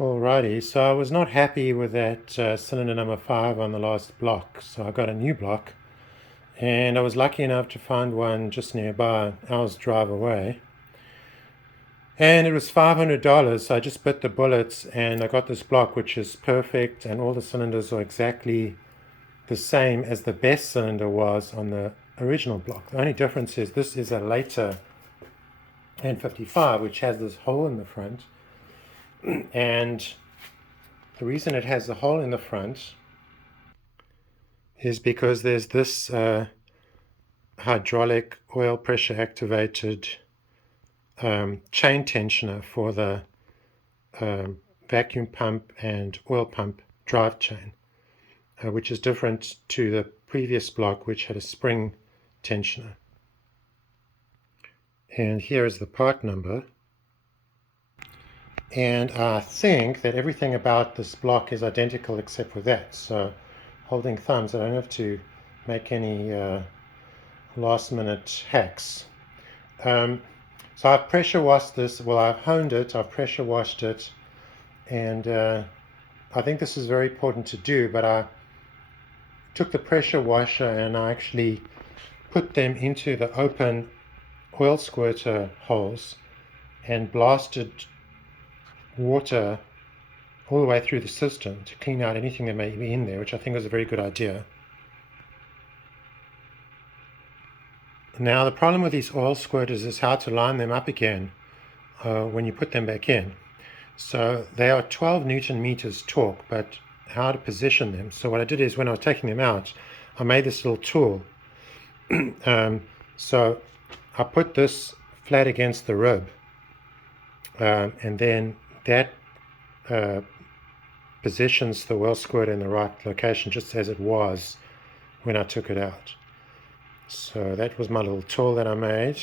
Alrighty, so I was not happy with that cylinder number 5 on the last block, so I got a new block, and I was lucky enough to find one just nearby, an hour's drive away, and it was $500, so I just bit the bullets and I got this block which is perfect, and all the cylinders are exactly the same as the best cylinder was on the original block. The only difference is this is a later N55 which has this hole in the front, and the reason it has the hole in the front is because there's this hydraulic oil pressure activated chain tensioner for the vacuum pump and oil pump drive chain, which is different to the previous block which had a spring tensioner. And here is the part number. And I think that everything about this block is identical except for that. So holding thumbs, I don't have to make any last minute hacks. So I've pressure washed this. Well, I've honed it, I've pressure washed it, and I think this is very important to do, but I took the pressure washer and I actually put them into the open oil squirter holes and blasted water all the way through the system to clean out anything that may be in there, which I think was a very good idea. Now the problem with these oil squirters is how to line them up again when you put them back in. So they are 12 Newton meters torque, but how to position them. So what I did is when I was taking them out, I made this little tool. So I put this flat against the rib, and then that positions the well squirter in the right location just as it was when I took it out. So that was my little tool that I made.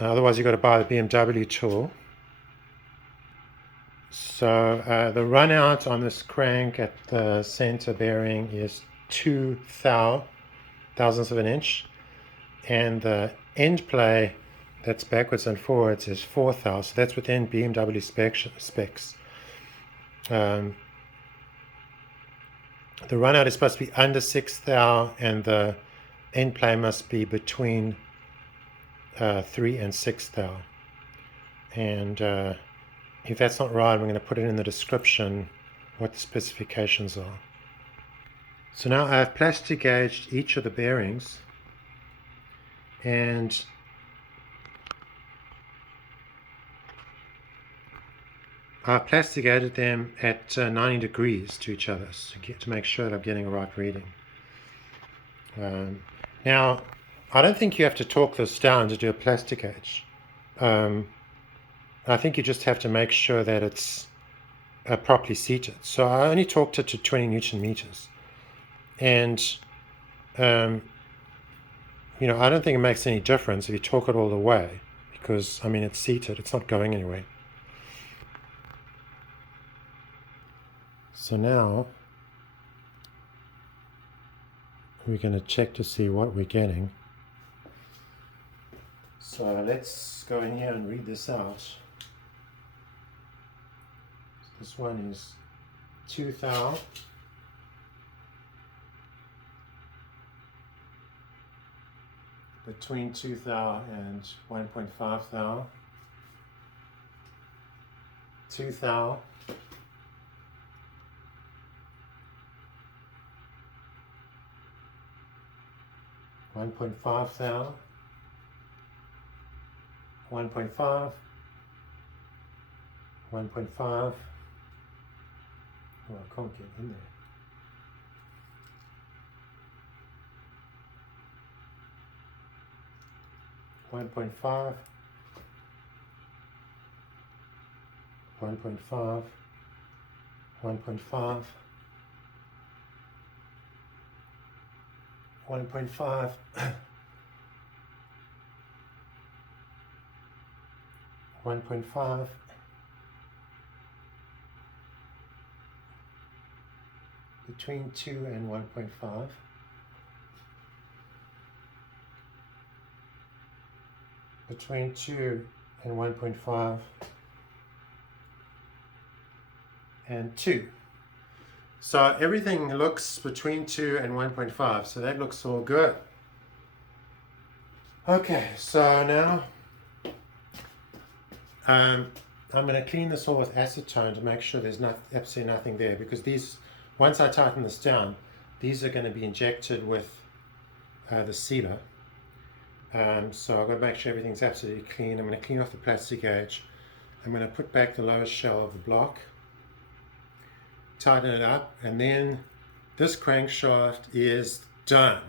Otherwise you've got to buy the BMW tool. So the run out on this crank at the center bearing is 2 thousandths of an inch, and the end play that's backwards and forwards is 4 thou. So that's within BMW specs. The run out is supposed to be under 6 thou, and the end play must be between 3 and 6 thou. And if that's not right, I'm going to put it in the description what the specifications are. So now I've plastic gauged each of the bearings, and I've plastic gauged them at 90 degrees to each other to make sure that I'm getting a right reading. Now, I don't think you have to torque this down to do a plastic gauge. I think you just have to make sure that it's properly seated. So I only torqued it to 20 Newton meters. And, I don't think it makes any difference if you torque it all the way, because, it's seated, it's not going anywhere. So now we're going to check to see what we're getting. So let's go in here and read this out. This one is 2 thou. Between 2 thou and 1.5 thou. 2 thou. 1.5 thou. 1.5. 1.5. Oh, I can't get in there. 1.5. 1.5. 1.5. 1.5. 1.5. Between 2 and 1.5. Between 2 and 1.5. and 2. So everything looks between 2 and 1.5, so that looks all good. Okay, so now I'm going to clean this all with acetone to make sure there's absolutely nothing there, because these, once I tighten this down, these are going to be injected with the sealer. So I've got to make sure everything's absolutely clean. I'm going to clean off the plastic edge. I'm going to put back the lower shell of the block, tighten it up, and then this crankshaft is done.